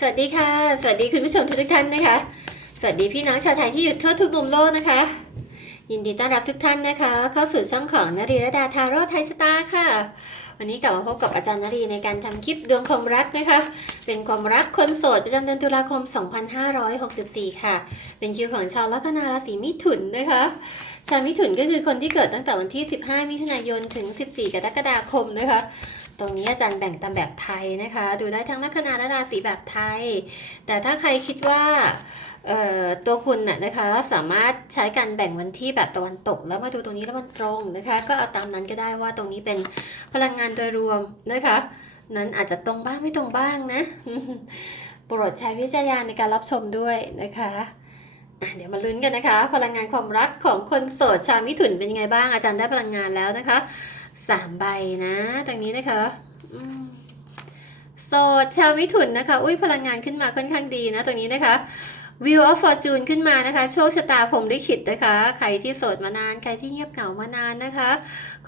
สวัสดีค่ะ สวัสดีคุณผู้ชมทุกท่านนะคะ สวัสดีพี่น้องชาวไทยที่อยู่ทั่วทุกมุมโลกนะคะ ยินดีต้อนรับทุกท่านนะคะ เข้าสู่ช่องของนรีรดาทาโร่ไทยสตาร์ค่ะ วันนี้กลับมาพบกับอาจารย์นรีในการทำคลิปดวงความรักนะคะ เป็นความรักคนโสดประจำเดือนตุลาคม 2564 ค่ะ เป็นคิวของชาวลัคนาราศีมิถุนนะคะชาวมิถุนก็คือคนที่เกิดตั้งแต่วันที่ 15 มิถุนายนถึง 14 กรกฎาคมนะคะ ตรงนี้อาจารย์แบ่งตามแบบไทยนะคะ ดูได้ทั้งลัคนาและราศีแบบไทย แต่ถ้าใครคิดว่าตัวคุณน่ะนะคะสามารถใช้การแบ่งวันที่แบบตะวันตก แล้วมาดูตรงนี้แล้วมันตรงนะคะ ก็เอาตามนั้นก็ได้ว่าตรงนี้เป็นพลังงานโดยรวมนะคะ นั้นอาจจะตรงบ้างไม่ตรงบ้างนะโปรดใช้วิจารณในการรับชมด้วยนะคะอะเดี๋ยวมาลุ้นกันนะคะ พลังงานความรักของคนโสดชาวมิถุนเป็นยังไงบ้างอาจารย์ได้พลังงานแล้วนะคะ สามใบนะตรงนี้นะคะโสดชาวมิถุนนะคะ อุ้ยพลังงานขึ้นมาค่อนข้างดีนะตรงนี้นะคะ Wheel of Fortune ขึ้นมานะคะ โชคชะตาผมลิขิตนะคะ ใครที่โสดมานาน ใครที่เงียบเหงามานานนะคะ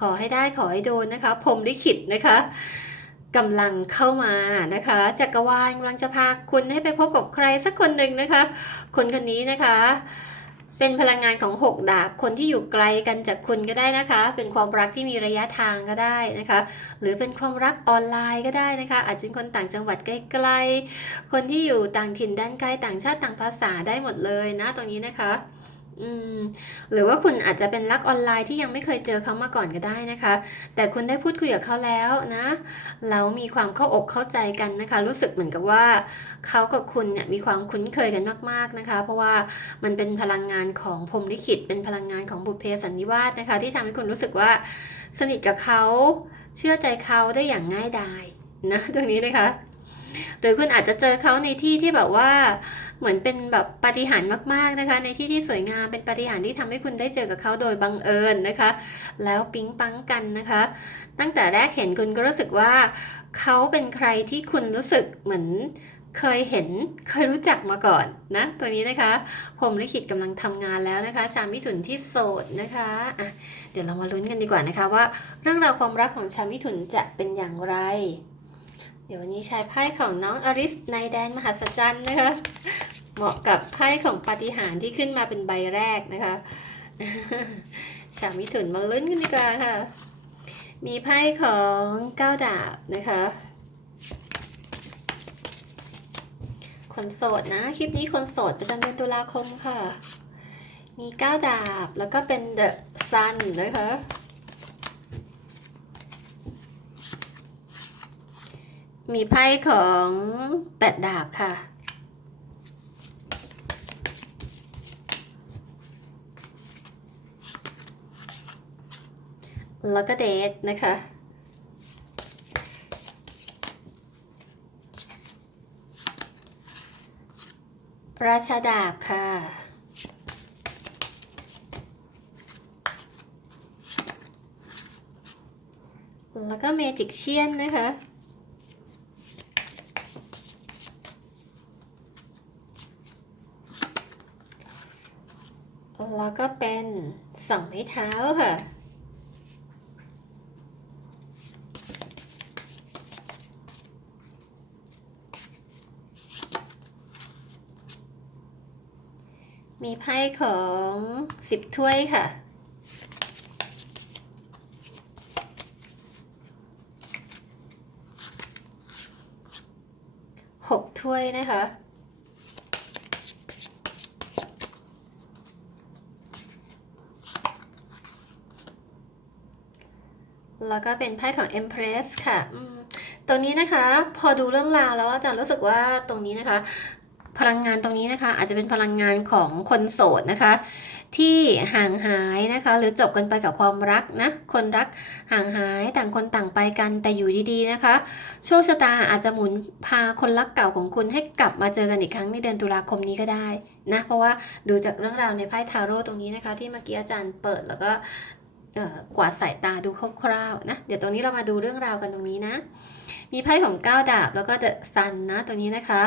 ขอให้ได้ขอให้โดนนะคะ ผมลิขิตนะคะกำลังเข้ามานะคะจักรวาลกำลังจะพาคุณให้ไปพบกับใครสักคนหนึ่งนะคะ คนคนนี้นะคะ เป็นพลังงานของหกดาบ คนที่อยู่ไกลกันจากคุณก็ได้นะคะ เป็นความรักที่มีระยะทางก็ได้นะคะ หรือเป็นความรักออนไลน์ก็ได้นะคะ อาจจะเป็นคนต่างจังหวัดใกล้ๆ คนที่อยู่ต่างถิ่นด้านไกลต่างชาติต่างภาษาได้หมดเลยนะตรงนี้นะคะ อืมหรือว่าคุณอาจจะเป็นรักออนไลน์ที่ยังไม่เคยเจอเขามาก่อนก็ได้นะคะ แต่คุณได้พูดคุยกับเขาแล้วนะ แล้วมีความเข้าอกเข้าใจกันนะคะ รู้สึกเหมือนกับว่าเขากับคุณเนี่ยมีความคุ้นเคยกันมากๆนะคะ เพราะว่ามันเป็นพลังงานของพรมลิขิต เป็นพลังงานของบุพเพสันนิวาสนะคะ ที่ทำให้คุณรู้สึกว่าสนิทกับเขาเชื่อใจเขาได้อย่างง่ายดายนะตรงนี้นะคะ หรือคุณอาจจะเจอเขาในที่ที่แบบว่าเหมือนเป็นแบบปาฏิหาริย์มากๆนะคะ ในที่ที่สวยงามเป็นปาฏิหาริย์ที่ทำให้คุณได้เจอกับเขาโดยบังเอิญนะคะ แล้วปิ๊งปังกันนะคะ ตั้งแต่แรกเห็นคุณก็รู้สึกว่าเขาเป็นใครที่คุณรู้สึกเหมือนเคยเห็นเคยรู้จักมาก่อนนะตัวนี้นะคะผมลิขิตกำลังทำงานแล้วนะคะชาวมิถุนที่โสดนะคะะเดี๋ยวเรามาลุ้นกันดีกว่านะคะว่า เรื่องราวความรักของชาวมิถุนจะเป็นอย่างไร เดี๋ยววันนี้ใช้ไพ่ของน้องอริสในแดนมหัศจรรย์นะคะ เหมาะกับไพ่ของปาฏิหาริย์ที่ขึ้นมาเป็นใบแรกนะคะชาวมิถุนมาลุ้นกันดีกว่าค่ะ มีไพ่ของเก้าดาบนะคะ คนโสดนะ คลิปนี้คนโสดประจำเดือนตุลาคมค่ะ มีเก้าดาบแล้วก็เป็น The Sun นะคะ มีไพ่ของแปดดาบค่ะ แล้วก็เดทนะคะ ราชาดาบค่ะ แล้วก็เมจิกเชียนนะคะ แล้วก็เป็นสองไม้เท้าค่ะ มีไพ่ของสิบถ้วยค่ะหกถ้วยนะคะ แล้วก็เป็นไพ่ของ Empress ค่ะตรงนี้นะคะ พอดูเรื่องราวแล้วอาจารย์รู้สึกว่าตรงนี้นะคะ พลังงานตรงนี้นะคะ อาจจะเป็นพลังงานของคนโสดนะคะ ที่ห่างหายนะคะ หรือจบกันไปกับความรักนะคนรักห่างหายต่างคนต่างไปกันแต่อยู่ดีๆนะคะ โชคชะตาอาจจะหมุนพาคนรักเก่าของคุณให้กลับมาเจอกันอีกครั้งในเดือนตุลาคมนี้ก็ได้นะเพราะว่าดูจากเรื่องราวในไพ่ทาโร่ตรงนี้นะคะ ที่เมื่อกี้อาจารย์เปิดแล้วก็ กวาดสายตาดูคร่าวๆนะ เดี๋ยวตรงนี้เรามาดูเรื่องราวกันตรงนี้นะ มีไพ่ของก้าวดาบแล้วก็เดอะซันนะตรงนี้นะคะ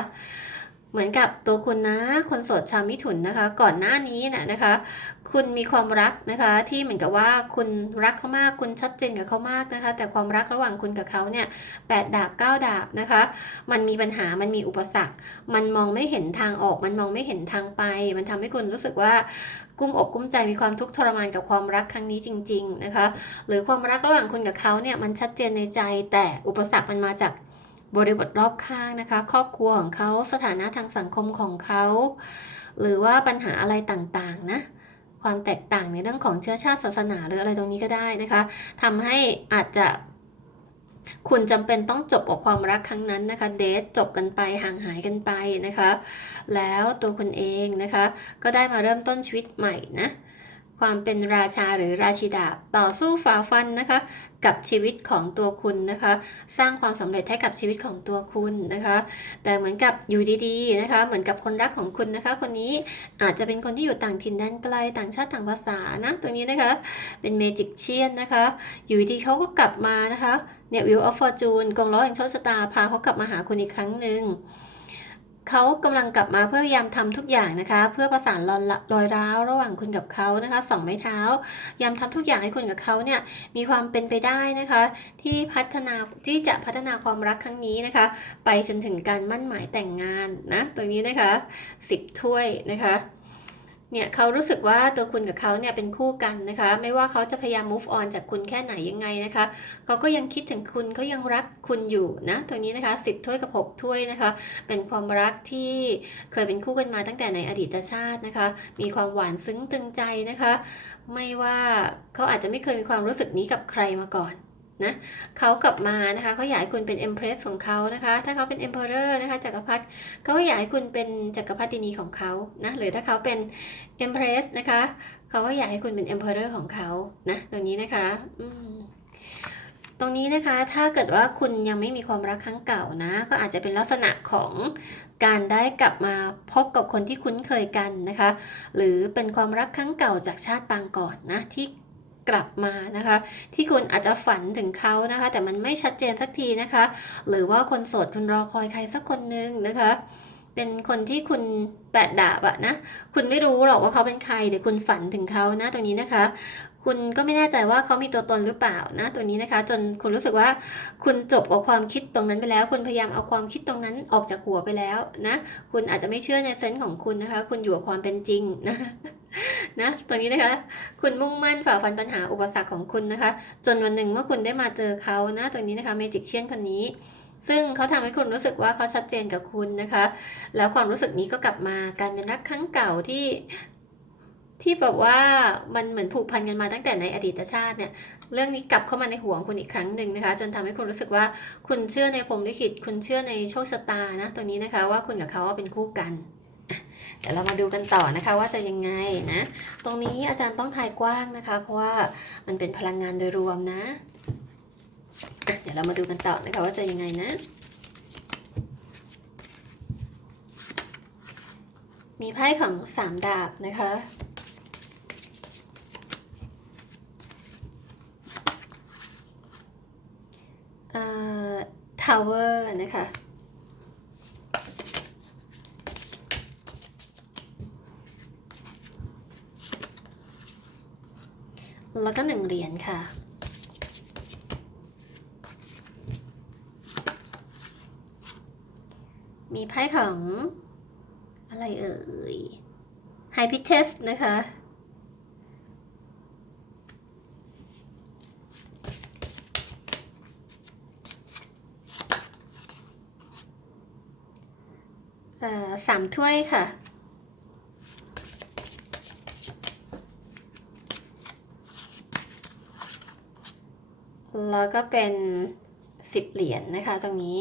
เหมือนกับตัวคุณนะ คนโสดชาวมิถุนนะคะ ก่อนหน้านี้นะนะคะ คุณมีความรักนะคะที่เหมือนกับว่าคุณรักเขามาก คุณชัดเจนกับเขามากนะคะ แต่ความรักระหว่างคุณกับเขาเนี่ยแปดดาบเก้าดาบนะคะ มันมีปัญหา มันมีอุปสรรค มันมองไม่เห็นทางออก มันมองไม่เห็นทางไป มันทำให้คุณรู้สึกว่า กุ้มอกกุ้มใจมีความทุกข์ทรมานกับความรักครั้งนี้จริง ๆ นะคะ หรือความรักระหว่างคุณกับเขาเนี่ยมันชัดเจนในใจ แต่อุปสรรคมันมาจากบริบทรอบข้างนะคะ ครอบครัวของเขาสถานะทางสังคมของเขา หรือว่าปัญหาอะไรต่างๆนะความแตกต่างในเรื่องของเชื้อชาติศาสนาหรืออะไรตรงนี้ก็ได้นะคะทำให้อาจจะ คุณจำเป็นต้องจบกับความรักครั้งนั้นนะคะ เดทจบกันไปห่างหายกันไปนะคะ แล้วตัวคุณเองนะคะ ก็ได้มาเริ่มต้นชีวิตใหม่นะ ความเป็นราชาหรือราชิดาบต่อสู้ฝ่าฟันนะคะ กับชีวิตของตัวคุณนะคะ สร้างความสำเร็จให้กับชีวิตของตัวคุณนะคะ แต่เหมือนกับอยู่ดีๆนะคะ เหมือนกับคนรักของคุณนะคะ คนนี้อาจจะเป็นคนที่อยู่ต่างถิ่นแดนไกลต่างชาติต่างภาษานะตรงนี้นะคะ เป็นเมจิกเชียนนะคะ อยู่ดีเขาก็กลับมานะคะเนี่ยวิวออฟฟอร์จูนกองล้อแห่งโชคชะตาพาเขากลับมาหาคุณอีกครั้งหนึ่ง เขากำลังกลับมาเพื่อพยายามทำทุกอย่างนะคะ เพื่อประสานรอยละรอยร้าวระหว่างคุณกับเขานะคะสองไม้เท้าพยายามทำทุกอย่างให้คุณกับเขาเนี่ยมีความเป็นไปได้นะคะ ที่พัฒนาที่จะพัฒนาความรักครั้งนี้นะคะ ไปจนถึงการมั่นหมายแต่งงานนะตรงนี้นะคะสิบถ้วยนะคะ เนี่ยเขารู้สึกว่าตัวคุณกับเขาเนี่ยเป็นคู่กันนะคะ ไม่ว่าเขาจะพยายาม move on จากคุณแค่ไหนยังไงนะคะเขาก็ยังคิดถึงคุณเขายังรักคุณอยู่นะตรงนี้นะคะสิบถ้วยกับหกถ้วยนะคะ เป็นความรักที่เคยเป็นคู่กันมาตั้งแต่ในอดีตชาตินะคะ มีความหวานซึ้งตึงใจนะคะ ไม่ว่าเขาอาจจะไม่เคยมีความรู้สึกนี้กับใครมาก่อน นะเขากลับมานะคะเขาอยากให้คุณเป็น empress ของเขานะคะ ถ้าเขาเป็น emperor นะคะจักรพรรดิเขาก็อยากให้คุณเป็นจักรพรรดินีของเขานะหรือถ้าเขาเป็น empress นะคะเขาก็อยากให้คุณเป็น emperor ของเขานะตรงนี้นะคะตรงนี้นะคะถ้าเกิดว่าคุณยังไม่มีความรักครั้งเก่านะ ก็อาจจะเป็นลักษณะของการได้กลับมาพบกับคนที่คุ้นเคยกันนะคะ หรือเป็นความรักครั้งเก่าจากชาติปางก่อนนะที่ กลับมานะคะ ที่คุณอาจจะฝันถึงเขานะคะ แต่มันไม่ชัดเจนสักทีนะคะ หรือว่าคนโสดคุณรอคอยใครสักคนนึงนะคะ เป็นคนที่คุณแปดดาบอะนะคุณไม่รู้หรอกว่าเขาเป็นใครแต่คุณฝันถึงเขานะตรงนี้นะคะ คุณก็ไม่แน่ใจว่าเขามีตัวตนหรือเปล่านะตัวนี้นะคะ จนคุณรู้สึกว่าคุณจบกับความคิดตรงนั้นไปแล้ว คุณพยายามเอาความคิดตรงนั้นออกจากหัวไปแล้วนะคุณอาจจะไม่เชื่อในเซนส์ของคุณนะคะ คุณอยู่กับความเป็นจริงนะนะตัวนี้นะคะ คุณมุ่งมั่นฝ่าฟันปัญหาอุปสรรคของคุณนะคะ จนวันหนึ่งเมื่อคุณได้มาเจอเขานะตัวนี้นะคะเมจิกเชียนคนนี้ซึ่งเขาทำให้คุณรู้สึกว่าเขาชัดเจนกับคุณนะคะ แล้วความรู้สึกนี้ก็กลับมาการเป็นรักครั้งเก่าที่ ที่แบบว่ามันเหมือนผูกพันกันมาตั้งแต่ในอดีตชาติเนี่ยเรื่องนี้กลับเข้ามาในหัวคุณอีกครั้งหนึ่งนะคะ จนทำให้คุณรู้สึกว่าคุณเชื่อในพรมลิขิต คุณเชื่อในโชคชะตานะตัวนี้นะคะว่าคุณกับเขาว่าเป็นคู่กันเดี๋ยวเรามาดูกันต่อนะคะว่าจะยังไงนะ ตรงนี้อาจารย์ต้องทายกว้างนะคะ เพราะว่ามันเป็นพลังงานโดยรวมนะ เดี๋ยวเรามาดูกันต่อนะคะว่าจะยังไงนะ มีไพ่ของสามดาบนะคะ เอ่อ ทาวเวอร์นะคะ แล้วก็หนึ่งเหรียญค่ะมีไพ่ของ อะไรเอ่ยไฮพิเทสนะคะ สามถ้วยค่ะ แล้วก็เป็นสิบเหรียญนะคะตรงนี้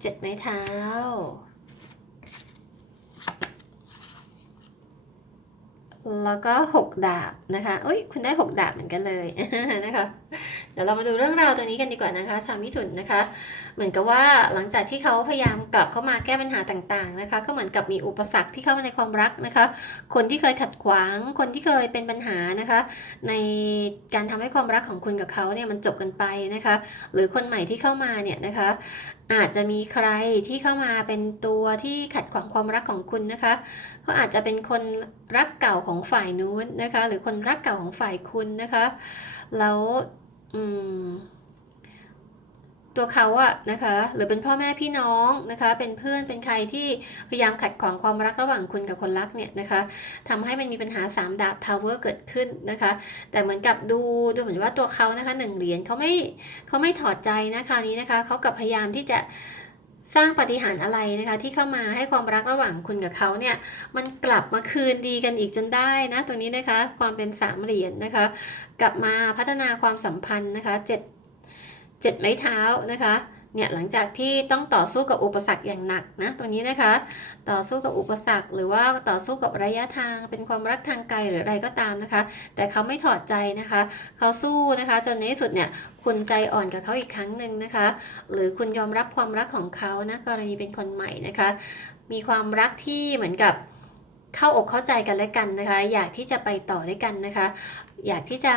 เจ็ดไม้เท้า แล้วก็หกดาบนะคะอุ้ย คุณได้หกดาบเหมือนกันเลยนะคะ เดี๋ยวเรามาดูเรื่องราวตัวนี้กันดีกว่านะคะ ชาวมิถุนนะคะ เหมือนกับว่าหลังจากที่เขาพยายามกลับเข้ามาแก้ปัญหาต่างๆนะคะ ก็เหมือนกับมีอุปสรรคที่เข้ามาในความรักนะคะ คนที่เคยขัดขวาง คนที่เคยเป็นปัญหานะคะ ในการทำให้ความรักของคุณกับเขาเนี่ยมันจบกันไปนะคะ หรือคนใหม่ที่เข้ามาเนี่ยนะคะ อาจจะมีใครที่เข้ามาเป็นตัวที่ขัดขวางความรักของคุณนะคะ ก็อาจจะเป็นคนรักเก่าของฝ่ายนู้นนะคะ หรือคนรักเก่าของฝ่ายคุณนะคะ แล้วอืม ตัวเขาอะนะคะหรือเป็นพ่อแม่พี่น้องนะคะ เป็นเพื่อนเป็นใครที่พยายามขัดขวางความรักระหว่างคุณกับคนรักเนี่ยนะคะทำให้มันมีปัญหาสามดาบทาวเวอร์เกิดขึ้นนะคะ แต่เหมือนกับดูดูเหมือนว่าตัวเขานะคะหนึ่งเหรียญเขาไม่เขาไม่ถอดใจนะคราวนี้นะคะเขากลับพยายามที่จะสร้างปฏิหารอะไรนะคะที่เข้ามาให้ความรักระหว่างคุณกับเขาเนี่ยมันกลับมาคืนดีกันอีกจนได้นะตรงนี้นะคะความเป็นสามเหรียญนะคะ กลับมาพัฒนาความสัมพันธ์นะคะเจ็ด เจ็ดไม้เท้านะคะเนี่ยหลังจากที่ต้องต่อสู้กับอุปสรรคอย่างหนักนะตรงนี้นะคะ ต่อสู้กับอุปสรรค หรือว่าต่อสู้กับระยะทาง เป็นความรักทางไกลหรืออะไรก็ตามนะคะ แต่เขาไม่ถอดใจนะคะ เขาสู้นะคะ จนในที่สุดเนี่ยคุณใจอ่อนกับเขาอีกครั้งหนึ่งนะคะ หรือคุณยอมรับความรักของเขานะกรณีเป็นคนใหม่นะคะ มีความรักที่เหมือนกับเข้าอกเข้าใจกันและกันนะคะ อยากที่จะไปต่อด้วยกันนะคะ อยากที่จะ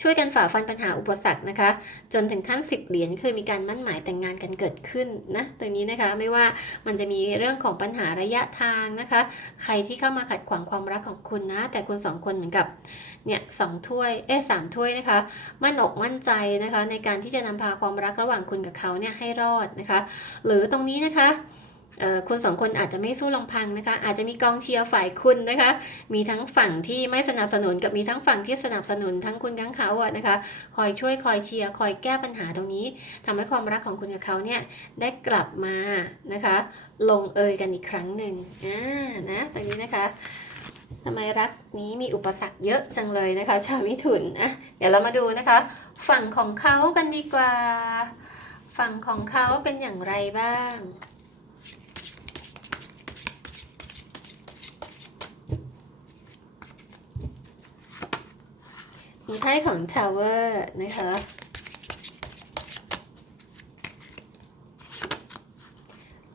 ช่วยกันฝ่าฟันปัญหาอุปสรรคนะคะ จนถึงขั้น10เหรียญเคือมีการมั่นหมายแต่งงานกันเกิดขึ้นนะตรงนี้นะคะไม่ว่ามันจะมีเรื่องของปัญหาระยะทางนะคะ ใครที่เข้ามาขัดขวางความรักของคุณนะ แต่คุณสองคนเหมือนกับเนี่ยสองถ้วยเอ๊สามถ้วยนะคะ มั่นอกมั่นใจนะคะ ในการที่จะนำพาความรักระหว่างคุณกับเขาเนี่ยให้รอดนะคะ หรือตรงนี้นะคะ คุณสองคนอาจจะไม่สู้ลำพังนะคะ อาจจะมีกองเชียร์ฝ่ายคุณนะคะ มีทั้งฝั่งที่ไม่สนับสนุนกับมีทั้งฝั่งที่สนับสนุนทั้งคุณทั้งเขาอะนะคะ คอยช่วยคอยเชียร์คอยแก้ปัญหาตรงนี้ทำให้ความรักของคุณกับเขาเนี่ยได้กลับมานะคะ ลงเอยกันอีกครั้งหนึ่งอ่านะตรงนี้นะคะทำไมรักนี้มีอุปสรรคเยอะจังเลยนะคะ ชาวมิถุนอะเดี๋ยวเรามาดูนะคะ ฝั่งของเขากันดีกว่า ฝั่งของเขาเป็นอย่างไรบ้าง มีไพ่ของ Tower นะคะ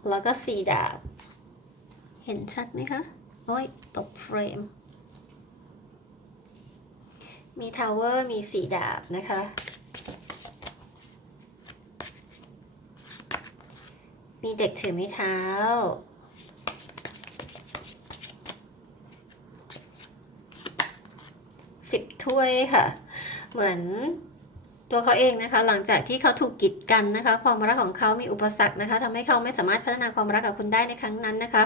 แล้วก็สีดาบ เห็นชัดไหมคะ โอ้ย ตกเฟรม มี Tower มีสีดาบนะคะ มีเด็กถือไม้เท้า สิบ ถ้วยค่ะ เหมือนตัวเขาเองนะคะ หลังจากที่เขาถูกกีดกันนะคะ ความรักของเขามีอุปสรรคนะคะทำให้เขาไม่สามารถพัฒนาความรักกับคุณได้ในครั้งนั้นนะคะ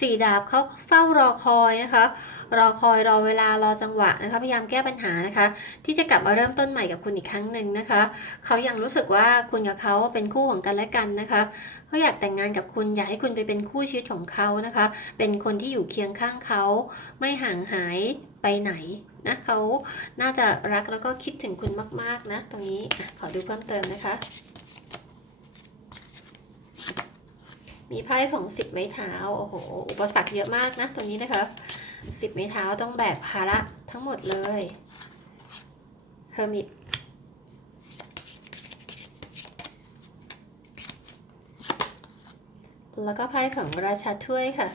สี่ดาบเขาเฝ้ารอคอยนะคะ รอคอยรอเวลารอจังหวะนะคะ พยายามแก้ปัญหานะคะ ที่จะกลับมาเริ่มต้นใหม่กับคุณอีกครั้งหนึ่งนะคะ เขายังรู้สึกว่าคุณกับเขาเป็นคู่ของกันและกันนะคะเขาอยากแต่งงานกับคุณอยากให้คุณไปเป็นคู่ชีวิตของเขานะคะ เป็นคนที่อยู่เคียงข้างเขาไม่ห่างหายไปไหน นะเขาน่าจะรักแล้วก็คิดถึงคุณมาก ๆ นะ ตรงนี้ขอดูเพิ่มเติมนะคะ มีไพ่ของสิบไม้เท้าโอ้โหอุปสรรคเยอะมากนะ ตรงนี้นะคะสิบไม้เท้าต้องแบกภาระทั้งหมดเลยเฮอร์มิตแล้วก็ไพ่ของราชาถ้วยค่ะ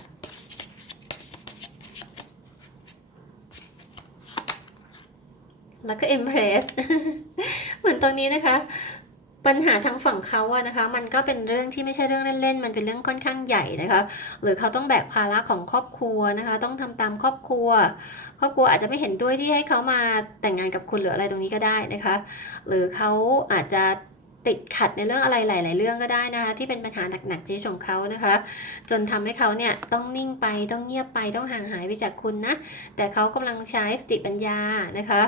แล้วก็เอ็มเพรสเหมือนตรงนี้นะคะ ปัญหาทางฝั่งเขาอะนะคะ มันก็เป็นเรื่องที่ไม่ใช่เรื่องเล่นๆ มันเป็นเรื่องค่อนข้างใหญ่นะคะ หรือเขาต้องแบกภาระของครอบครัวนะคะ ต้องทำตามครอบครัว ครอบครัวอาจจะไม่เห็นด้วยที่ให้เขามาแต่งงานกับคุณหรืออะไรตรงนี้ก็ได้นะคะ หรือเขาอาจจะ ติดขัดในเรื่องอะไรหลาย ๆ เรื่องก็ได้นะคะที่เป็นปัญหาหนักๆชีวิตของเขานะคะ จนทำให้เขาเนี่ยต้องนิ่งไปต้องเงียบไปต้องห่างหายไปจากคุณนะแต่เขากำลังใช้สติปัญญานะคะ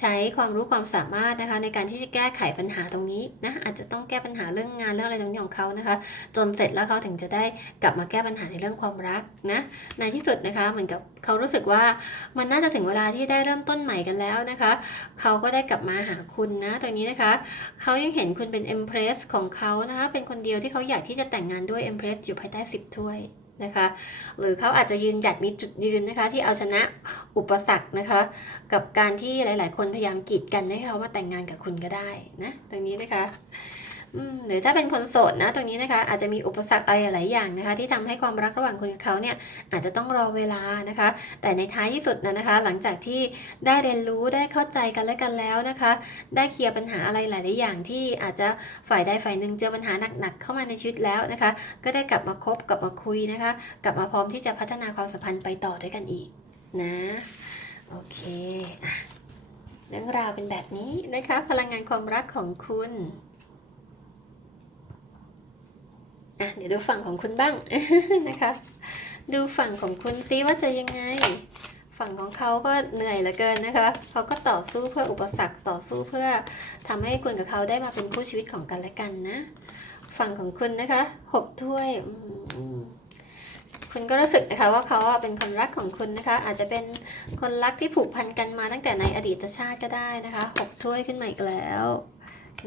ใช้ความรู้ความสามารถนะคะในการที่จะแก้ไขปัญหาตรงนี้นะอาจจะต้องแก้ปัญหาเรื่องงานเรื่องอะไรตรงนี้ของเขานะคะ จนเสร็จแล้วเขาถึงจะได้กลับมาแก้ปัญหาในเรื่องความรักนะในที่สุดนะคะเหมือนกับเขารู้สึกว่ามันน่าจะถึงเวลาที่ได้เริ่มต้นใหม่กันแล้วนะคะ เขาก็ได้กลับมาหาคุณนะตรงนี้นะคะ เขายังเห็นคุณเป็นเอ็มเพรสของเขานะคะ เป็นคนเดียวที่เขาอยากที่จะแต่งงานด้วยเอ็มเพรสอยู่ภายใต้สิบถ้วยนะคะ หรือเขาอาจจะยืนหยัดมีจุดยืนนะคะ ที่เอาชนะอุปสรรคนะคะ กับการที่หลาย ๆ คนพยายามกีดกันไม่ให้เขามาแต่งงานกับคุณก็ได้นะตรงนี้นะคะ หรือถ้าเป็นคนโสดนะ ตรงนี้นะคะอาจจะมีอุปสรรคอะไรหลายอย่างนะคะ ที่ทำให้ความรักระหว่างคุณกับเขาเนี่ยอาจจะต้องรอเวลานะคะ แต่ในท้ายที่สุดนะนะคะ หลังจากที่ได้เรียนรู้ได้เข้าใจกันและกันแล้วนะคะ ได้เคลียร์ปัญหาอะไรหลาย ๆ อย่างที่อาจจะฝ่ายใดฝ่ายหนึ่งเจอปัญหาหนัก ๆ เข้ามาในชีวิตแล้วนะคะ ก็ได้กลับมาคบกลับมาคุยนะคะ กลับมาพร้อมที่จะพัฒนาความสัมพันธ์ไปต่อด้วยกันอีกนะโอเคเรื่องราวเป็นแบบนี้นะคะ พลังงานความรักของคุณ อะเดี๋ยวดูฝั่งของคุณบ้างนะคะ ดูฝั่งของคุณซิว่าจะยังไง ฝั่งของเขาก็เหนื่อยเหลือเกินนะคะเขาก็ต่อสู้เพื่ออุปสรรคต่อสู้เพื่อทำให้คุณกับเขาได้มาเป็นคู่ชีวิตของกันและกันนะ ฝั่งของคุณนะคะหกถ้วยคุณก็รู้สึกนะคะว่าเขาเป็นคนรักของคุณนะคะ อาจจะเป็นคนรักที่ผูกพันกันมาตั้งแต่ในอดีตชาติก็ได้นะคะหกถ้วยขึ้นมาอีกแล้ว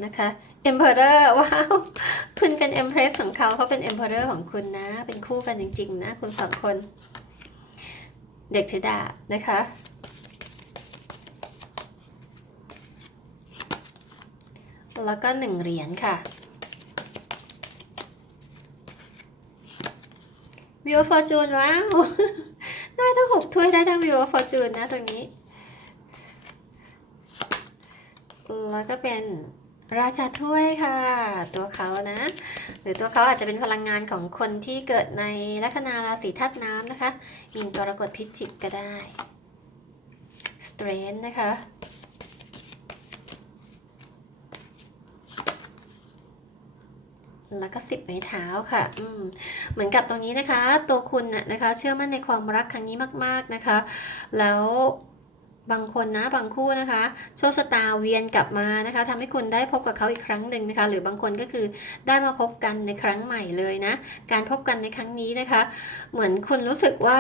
นะคะ Emperor ว้าว คุณเป็น Empress ของเขาเขาเป็น Emperor ของคุณนะ เป็นคู่กันจริง ๆ นะ คุณสองคน เด็กถือดาบนะคะ แล้วก็หนึ่งเหรียญค่ะ วิวฟอร์จูนว้าว ได้ทั้งหกถ้วยได้ทั้งวิวฟอร์จูนนะตรงนี้ แล้วก็เป็น ราชาถ้วยค่ะ ตัวเขานะ หรือตัวเขาอาจจะเป็นพลังงานของคนที่เกิดในลัคนาราศีธาตุน้ำนะคะมีนกรกฎพิจิกก็ได้ Strength นะคะแล้วก็สิบไม้เท้าค่ะ อืม เหมือนกับตรงนี้นะคะ ตัวคุณน่ะนะคะ เชื่อมั่นในความรักครั้งนี้มาก ๆนะคะ แล้ว บางคนนะบางคู่นะคะโชคชะตาเวียนกลับมานะคะทำให้คุณได้พบกับเขาอีกครั้งหนึ่งนะคะ หรือบางคนก็คือได้มาพบกันในครั้งใหม่เลยนะ การพบกันในครั้งนี้นะคะ เหมือนคุณรู้สึกว่า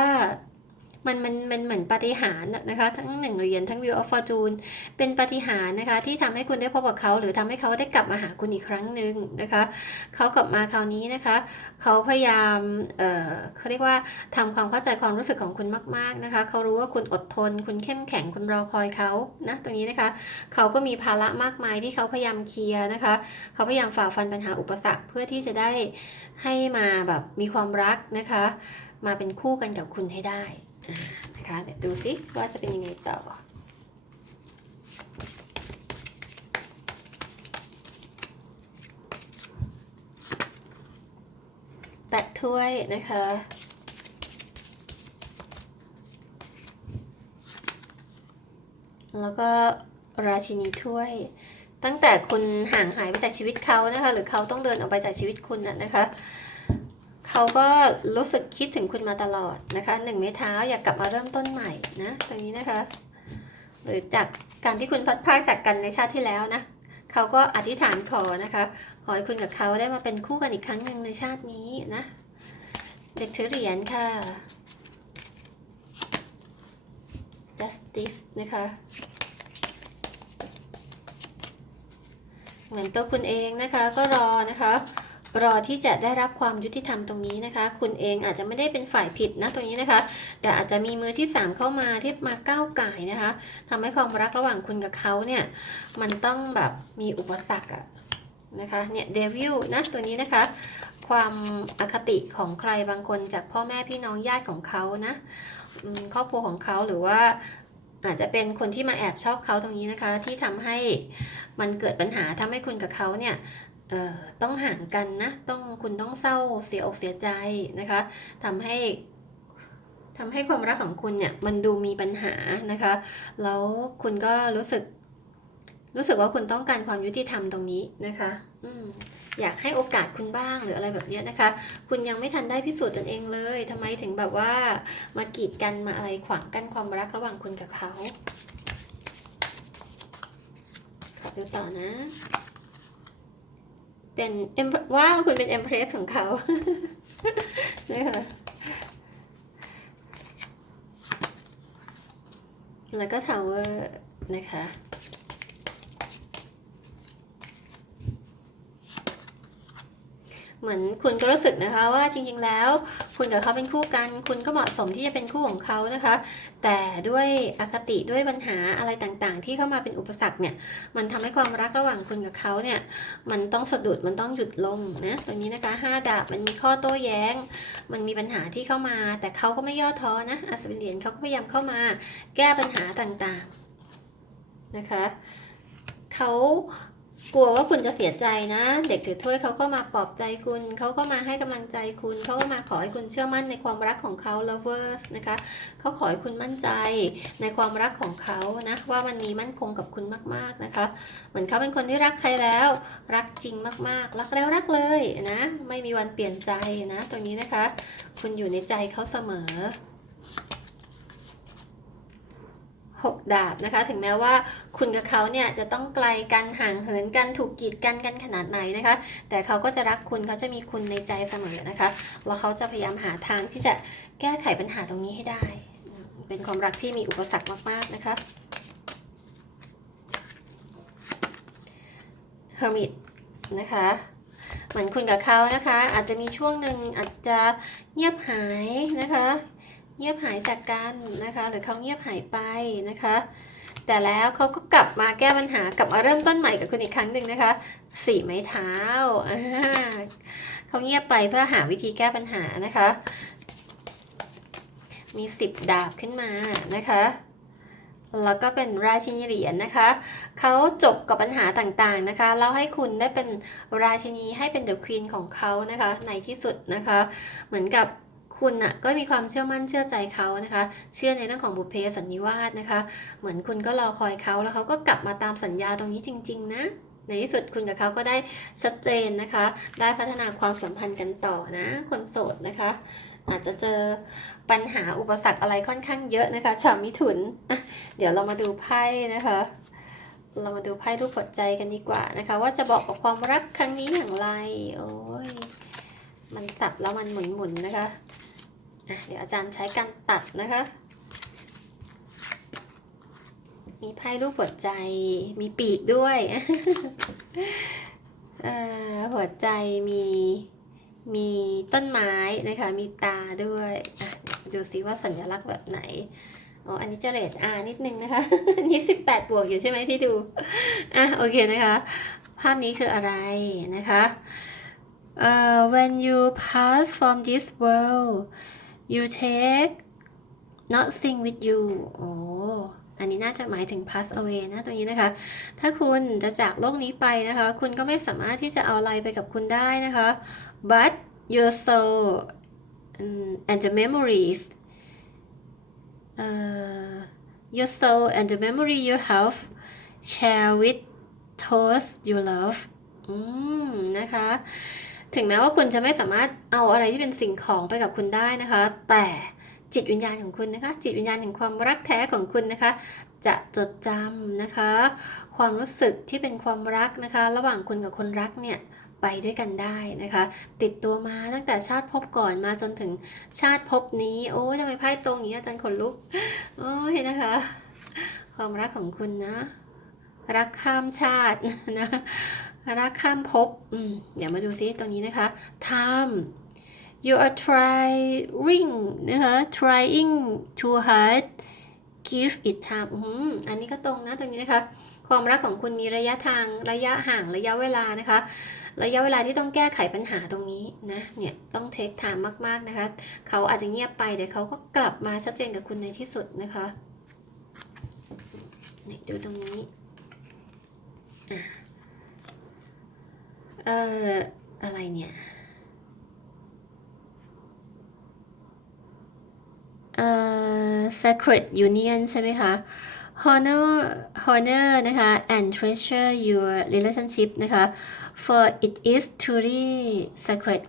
มันมันมันเหมือนปาฏิหารนะนะคะ ทั้งหนึ่งเหรียญทั้ง Wheel of Fortune เป็นปาฏิหารนะคะ ที่ทำให้คุณได้พบกับเขา หรือทำให้เขาได้กลับมาหาคุณอีกครั้งหนึ่งนะคะเขากลับมาคราวนี้นะคะ เขาพยายามเอ่อเขาเรียกว่าทำความเข้าใจความรู้สึกของคุณมาก ๆนะคะเขารู้ว่าคุณอดทน คุณเข้มแข็งคุณรอคอยเขานะตรงนี้นะคะเขาก็มีภาระมากมายที่เขาพยายามเคลียร์นะคะเขาพยายามฝ่าฟันปัญหาอุปสรรคเพื่อที่จะได้ให้มาแบบมีความรักนะคะ มาเป็นคู่กันกับคุณให้ได้ นะคะเดี๋ยวดูซิว่าจะเป็นยังไงต่อแปดถ้วยนะคะแล้วก็ราชินีถ้วย ตั้งแต่คุณห่างหายไปจากชีวิตเขานะคะ หรือเขาต้องเดินออกไปจากชีวิตคุณน่ะนะคะ เขาก็รู้สึกคิดถึงคุณมาตลอดนะคะหนึ่งไม้เท้าอยากกลับมาเริ่มต้นใหม่นะตรงนี้นะคะ หรือจากการที่คุณพัดพากจากกันในชาติที่แล้วนะเขาก็อธิษฐานขอนะคะขอให้คุณกับเขาได้มาเป็นคู่กันอีกครั้งหนึ่งในชาตินี้นะเด็กถือเหรียญค่ะ justice นะคะเหมือนตัวคุณเองนะคะก็รอนะคะ รอที่จะได้รับความยุติธรรมตรงนี้นะคะ คุณเองอาจจะไม่ได้เป็นฝ่ายผิดนะตรงนี้นะคะ แต่อาจจะมีมือที่สามเข้ามาที่มาก้าวไก่นะคะทำให้ความรักระหว่างคุณกับเขาเนี่ยมันต้องแบบมีอุปสรรคอะนะคะเนี่ยเดวิลนะตัวนี้นะคะ ความอคติของใครบางคนจากพ่อแม่พี่น้องญาติของเขานะครอบครัวของเขาหรือว่าอาจจะเป็นคนที่มาแอบชอบเขาตรงนี้นะคะ ที่ทำให้มันเกิดปัญหาทำให้คุณกับเขาเนี่ย ต้องห่างกันนะ ต้องคุณต้องเศร้าเสียอกเสียใจนะคะทำให้ทำให้ความรักของคุณเนี่ยมันดูมีปัญหานะคะ แล้วคุณก็รู้สึก รู้สึกว่าคุณต้องการความยุติธรรมตรงนี้นะคะ อืมอยากให้โอกาสคุณบ้างหรืออะไรแบบเนี้ยนะคะ คุณยังไม่ทันได้พิสูจน์ตนเองเลยทำไมถึงแบบว่ามากีดกันมาอะไรขวางกั้นความรักระหว่างคุณกับเขา ขอดูต่อนะ เป็นเอ็มว้าวคุณเป็นเอ็มเพรสของเขานี่ค่ะแล้วก็ทาวเวอร์นะคะ เหมือนคุณก็รู้สึกนะคะว่าจริงๆแล้ว คุณกับเขาเป็นคู่กัน คุณก็เหมาะสมที่จะเป็นคู่ของเขานะคะ แต่ด้วยอคติด้วยปัญหาอะไรต่างๆ ที่เข้ามาเป็นอุปสรรคเนี่ยมันทำให้ความรักระหว่างคุณกับเขาเนี่ยมันต้องสะดุดมันต้องหยุดลงนะตรงนี้นะคะห้าดาบมันมีข้อโต้แย้ง มันมีปัญหาที่เข้ามา แต่เขาก็ไม่ย่อท้อนะอัศวินเหรียญเขาก็พยายามเข้ามา แก้ปัญหาต่างๆนะคะเขา กลัวว่าคุณจะเสียใจนะ เด็กถือถ้วยเขาก็มาปลอบใจคุณ เขาก็มาให้กำลังใจคุณ เขาก็มาขอให้คุณเชื่อมั่นในความรักของเขา lovers นะคะ เขาขอให้คุณมั่นใจในความรักของเขานะ ว่ามันมีมั่นคงกับคุณมากๆนะคะ เหมือนเขาเป็นคนที่รักใครแล้ว รักจริงมากๆ รักแล้วรักเลยนะ ไม่มีวันเปลี่ยนใจนะ ตรงนี้นะคะ คุณอยู่ในใจเขาเสมอ หกดาบนะคะ ถึงแม้ว่าคุณกับเขาเนี่ยจะต้องไกลกันห่างเหินกันถูกกีดกันกันขนาดไหนนะคะ แต่เขาก็จะรักคุณเขาจะมีคุณในใจเสมอนะคะ แล้วเขาจะพยายามหาทางที่จะแก้ไขปัญหาตรงนี้ให้ได้ เป็นความรักที่มีอุปสรรคมากๆนะคะ Hermit นะคะเหมือนคุณกับเขานะคะ อาจจะมีช่วงหนึ่งอาจจะเงียบหายนะคะ เงียบหายจากกันนะคะ หรือเขาเงียบหายไปนะคะ แต่แล้วเขาก็กลับมาแก้ปัญหากลับมาเริ่มต้นใหม่กับคุณอีกครั้งหนึ่งนะคะสี่ไม้เท้าเขาเงียบไปเพื่อหาวิธีแก้ปัญหานะคะ มีสิบดาบขึ้นมานะคะแล้วก็เป็นราชินีเหรียญนะคะ เขาจบกับปัญหาต่างๆนะคะ แล้วให้คุณได้เป็นราชินีให้เป็นเดอะควีนของเขานะคะ ในที่สุดนะคะ เหมือนกับ คุณอะก็มีความเชื่อมั่นเชื่อใจเขานะคะ เชื่อในเรื่องของบุพเพสันนิวาสนะคะ เหมือนคุณก็รอคอยเขาแล้วเขาก็กลับมาตามสัญญาตรงนี้จริง ๆ นะในที่สุดคุณกับเขาก็ได้ชัดเจนนะคะ ได้พัฒนาความสัมพันธ์กันต่อนะ คนโสดนะคะ อาจจะเจอปัญหาอุปสรรคอะไรค่อนข้างเยอะนะคะชาวมิถุน เดี๋ยวเรามาดูไพ่นะคะ เรามาดูไพ่รูปหัวใจกันดีกว่านะคะ ว่าจะบอกกับความรักครั้งนี้อย่างไร โอ้ยมันสับแล้วมันหมุนๆนะคะ เดี๋ยวอาจารย์ใช้การตัดนะคะ มีไพ่รูปหัวใจ มีปีกด้วย หัวใจมี มีต้นไม้นะคะ มีตาด้วย ดูซิว่าสัญลักษณ์แบบไหนอ๋อ อันนี้จะเรทอานิดนึงนะคะ อันนี้สิบแปดบวกอยู่ใช่ไหมที่ดู อะ โอเคนะคะ ภาพนี้คืออะไรนะคะเอ่อ when you pass from this world you take nothing with you โอ้อันนี้น่าจะหมายถึง pass away นะตรงนี้นะคะ ถ้าคุณจะจากโลกนี้ไปนะคะ คุณก็ไม่สามารถที่จะเอาอะไรไปกับคุณได้นะคะ but your soul and the memories uh, your soul and the memory you have share with those you love อืม นะคะ ถึงแม้ว่าคุณจะไม่สามารถเอาอะไรที่เป็นสิ่งของไปกับคุณได้นะคะ แต่จิตวิญญาณของคุณนะคะ จิตวิญญาณแห่งความรักแท้ของคุณนะคะ จะจดจำนะคะ ความรู้สึกที่เป็นความรักนะคะ ระหว่างคุณกับคนรักเนี่ยไปด้วยกันได้นะคะ ติดตัวมาตั้งแต่ชาติภพก่อนมาจนถึงชาติภพนี้ โอ้ยทำไมไพ่ตรงนี้อาจารย์ขนลุกโอ้ยนะคะ ความรักของคุณนะ รักข้ามชาตินะ รักข้ามภพอืมเดี๋ยวมาดูซิตรงนี้นะคะ time you are trying นะคะ trying too hard give it time อืมอันนี้ก็ตรงนะตรงนี้นะคะ ความรักของคุณมีระยะทางระยะห่างระยะเวลานะคะ ระยะเวลาที่ต้องแก้ไขปัญหาตรงนี้นะเนี่ยต้องเทคไทม์มากๆนะคะ เขาอาจจะเงียบไปแต่เขาก็กลับมาชัดเจนกับคุณในที่สุดนะคะนี่ดูตรงนี้อะ เอ่อ อะไรเนี่ย เอ่อ sacred union ใช่ไหมคะ honor honor นะคะ and treasure your relationship นะคะ for it is truly sacred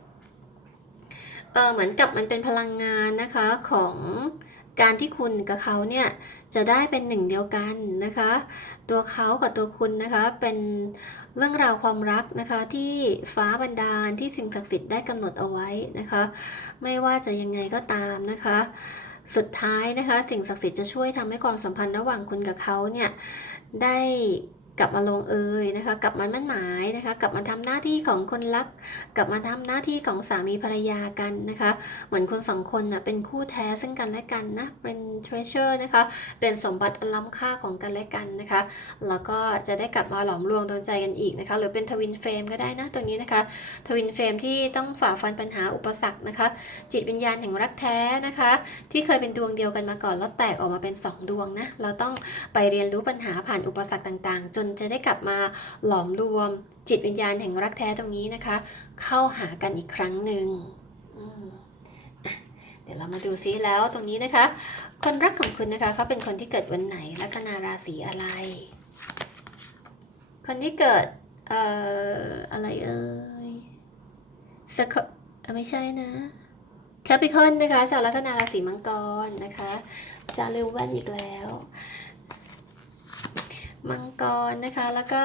เออเหมือนกับมันเป็นพลังงานนะคะของ การที่คุณกับเขาเนี่ยจะได้เป็นหนึ่งเดียวกันนะคะ ตัวเขากับตัวคุณนะคะเป็นเรื่องราวความรักนะคะที่ฟ้าบันดาลที่สิ่งศักดิ์สิทธิ์ได้กำหนดเอาไว้นะคะ ไม่ว่าจะยังไงก็ตามนะคะ สุดท้ายนะคะ สิ่งศักดิ์สิทธิ์จะช่วยทำให้ความสัมพันธ์ระหว่างคุณกับเขาเนี่ยได้ กลับมาลงเอยนะคะ กลับมามั่นหมายนะคะ กลับมาทำหน้าที่ของคนรัก กลับมาทำหน้าที่ของสามีภรรยากันนะคะ เหมือนคนสองคนนะเป็นคู่แท้ซึ่งกันและกันนะ เป็น treasure นะคะ เป็นสมบัติอันล้ำค่าของกันและกันนะคะ แล้วก็จะได้กลับมาหลอมรวมดวงใจกันอีกนะคะ หรือเป็นทวินเฟรมก็ได้นะตรงนี้นะคะ ทวินเฟรมที่ต้องฝ่าฟันปัญหาอุปสรรคนะคะ จิตวิญญาณแห่งรักแท้นะคะ ที่เคยเป็นดวงเดียวกันมาก่อนแล้วแตกออกมาเป็นสองดวงนะ เราต้องไปเรียนรู้ปัญหาผ่านอุปสรรคต่างๆ จนจะได้กลับมาหลอมรวมจิตวิญญาณแห่งรักแท้ตรงนี้นะคะ เข้าหากันอีกครั้งหนึ่งเดี๋ยวเรามาดูซิแล้วตรงนี้นะคะ คนรักของคุณนะคะเขาเป็นคนที่เกิดวันไหนลัคนาราศีอะไร คนที่เกิดเอ่ออะไรเอ่ยสกอไม่ใช่นะแคปิคอนนะคะชาวลัคนาราศีมังกรนะคะจะลืมแว่นอีกแล้ว มังกรนะคะ แล้วก็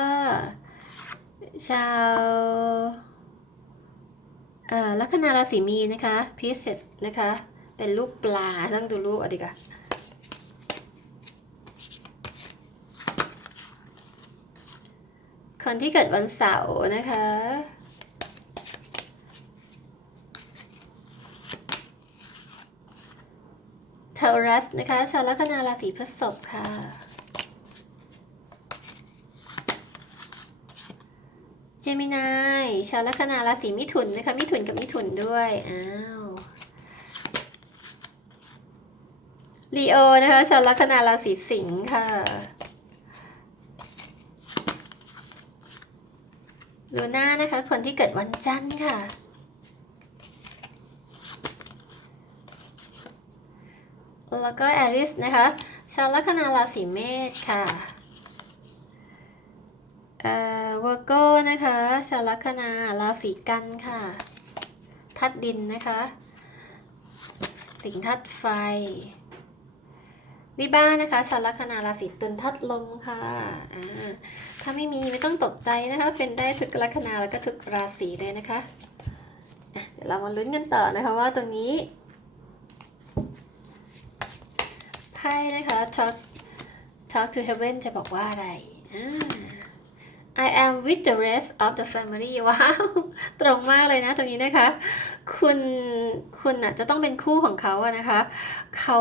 ชาวเอ่อลัคนาราศีมีนะคะพิเศษนะคะ เป็นรูปปลาต้องดูรูปเอะดีกว่าคนที่เกิดวันเสาร์นะคะ เทารัสนะคะ ชาวลัคนาราศีพฤษภค่ะ จมินายชาวลัคนาราศีมิถุนนะคะมิถุนกับมิถุนด้วยอ้าวลีโอนะคะชาวลัคนาราศีสิงค์ค่ะลูน่านะคะ คนที่เกิดวันจันทร์ค่ะ แล้วก็แอริสนะคะ ชาวลัคนาราศีเมษค่ะ วอร์โก้นะคะชาวลัคนาราศีกันค่ะทัดดินนะคะ สิงห์ทัดไฟลิบ้านะคะชาวลัคนาราศีตุลทัดลมค่ะอ่าถ้าไม่มีไม่ต้องตกใจนะคะ เป็นได้ทุกลัคนาแล้วก็ทุกราศีเลยนะคะอะเดี๋ยวเรามาลุ้นกันต่อนะคะว่าตรงนี้ไพ่นะคะ talk talk to heaven จะบอกว่าอะไรอ่า I am with the rest of the family ว้าวตรงมากเลยนะตรงนี้นะคะ คุณคุณอะจะต้องเป็นคู่ของเขาอะนะคะเขา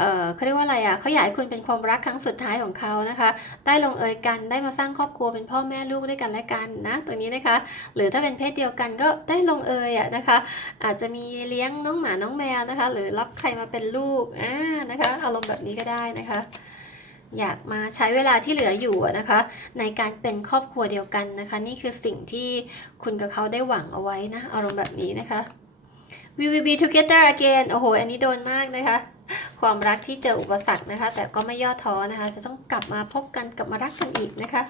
เอ่อเขาเรียกว่าอะไรอะเขาอยากให้คุณเป็นความรักครั้งสุดท้ายของเขานะคะ ได้ลงเอยกันได้มาสร้างครอบครัวเป็นพ่อแม่ลูกด้วยกันและกันนะตรงนี้นะคะ หรือถ้าเป็นเพศเดียวกันก็ได้ลงเอยอะนะคะ อาจจะมีเลี้ยงน้องหมาน้องแมวนะคะ หรือรับใครมาเป็นลูกอ่านะคะ อารมณ์แบบนี้ก็ได้นะคะ อยากมาใช้เวลาที่เหลืออยู่นะคะ ในการเป็นครอบครัวเดียวกันนะคะ นี่คือสิ่งที่คุณกับเขาได้หวังเอาไว้นะอารมณ์แบบนี้นะคะ we will be together again โอ้โห อันนี้โดนมากนะคะ ความรักที่เจออุปสรรคนะคะ แต่ก็ไม่ย่อท้อนะคะ จะต้องกลับมาพบกันกลับมารักกันอีกนะคะ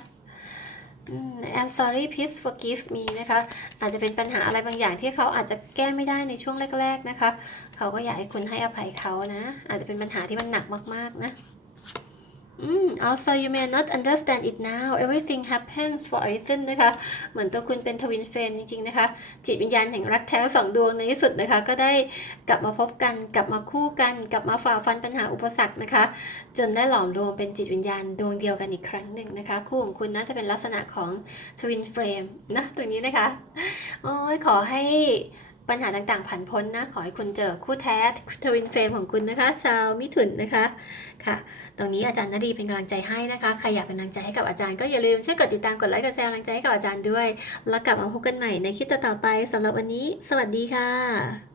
I'm sorry please forgive me นะคะ อาจจะเป็นปัญหาอะไรบางอย่างที่เขาอาจจะแก้ไม่ได้ในช่วงแรก ๆนะคะ เขาก็อยากให้คุณให้อภัยเขานะ อาจจะเป็นปัญหาที่มันหนักมากๆนะ อืม also you may not understand it now everything happens for a reason นะคะ เหมือนตัวคุณเป็นทวินเฟรมจริงๆนะคะ จิตวิญญาณแห่งรักแท้สองดวงในที่สุดนะคะ ก็ได้กลับมาพบกัน กลับมาคู่กัน กลับมาฝ่าฟันปัญหาอุปสรรคนะคะ จนได้หลอมรวมเป็นจิตวิญญาณดวงเดียวกันอีกครั้งหนึ่งนะคะ คู่ของคุณน่าจะเป็นลักษณะของทวินเฟรมนะตรงนี้นะคะ โอ้ยขอให้ ปัญหาต่างๆผ่านพ้นนะ ขอให้คุณเจอคู่แท้ทวินเฟรมของคุณนะคะ ชาวมิถุนนะคะ ค่ะ ตรงนี้อาจารย์นดีเป็นกำลังใจให้นะคะ ใครอยากเป็นกำลังใจให้กับอาจารย์ก็อย่าลืมช่วยกดติดตาม กดไลค์ กดแชร์กำลังใจให้กับอาจารย์ด้วย แล้วกลับมาพบกันใหม่ในคลิปต่อๆไปสำหรับวันนี้ สวัสดีค่ะ